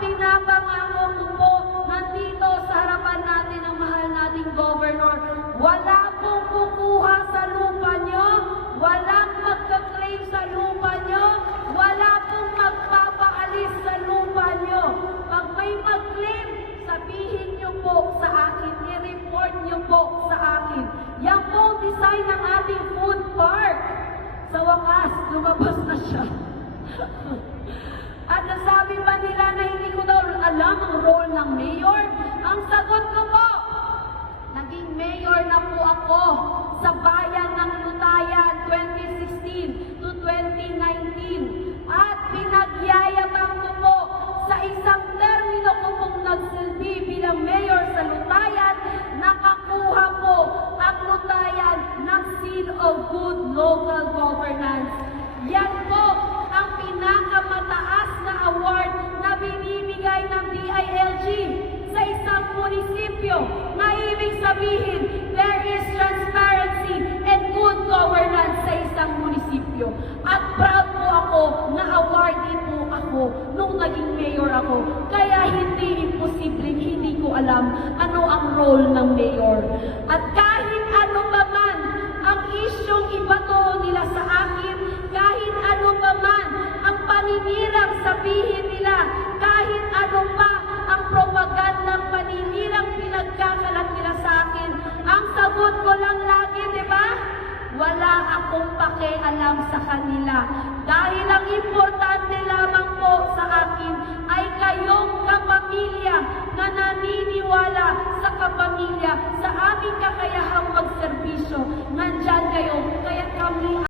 pinapangako ko po nandito sa harapan natin ang mahal nating Governor, wala pong kukuha sa lupa nyo, walang magka-claim sa lupa nyo, wala pong magpapaalis sa lupa nyo. Pag may mag-claim, sabihin nyo po sa akin, i-report nyo po sa akin. Yan po ang design ng ating food park. Sa wakas, lumabas na siya. At nasabi pa nila na hindi ko daw alam ang role ng mayor. Ang sagot ko po, naging mayor na po ako sa bayan ng Lutayan 2016 to 2019. At pinagyayabang ko po sa isang termino ko pong nagsilbi bilang mayor sa Lutayan, nakakuha po ang Lutayan ng Seal of Good Local Governance. Yan po ang pinakamataas na award na binibigay ng DILG sa isang munisipyo na ibig sabihin there is transparency and good governance sa isang munisipyo. At proud po ako na awardee po ako nung naging mayor ako. Kaya hindi imposibleng hindi ko alam ano ang role ng mayor. At kahit ano pa man ang isyong ibato nila sa akin, kahit ano pa man ang paninirang sabihin nila, kahit ano pa ang propagandang paninirang pinagkakalat nila sa akin, ang sagot ko lang lagi, di ba? Wala akong pakialam sa kanila. Dahil ang importante lamang po sa akin ay kayong kapamilya na naniniwala sa kapamilya, sa aming kakayahang magserbisyo. Nandyan kayo, kaya kami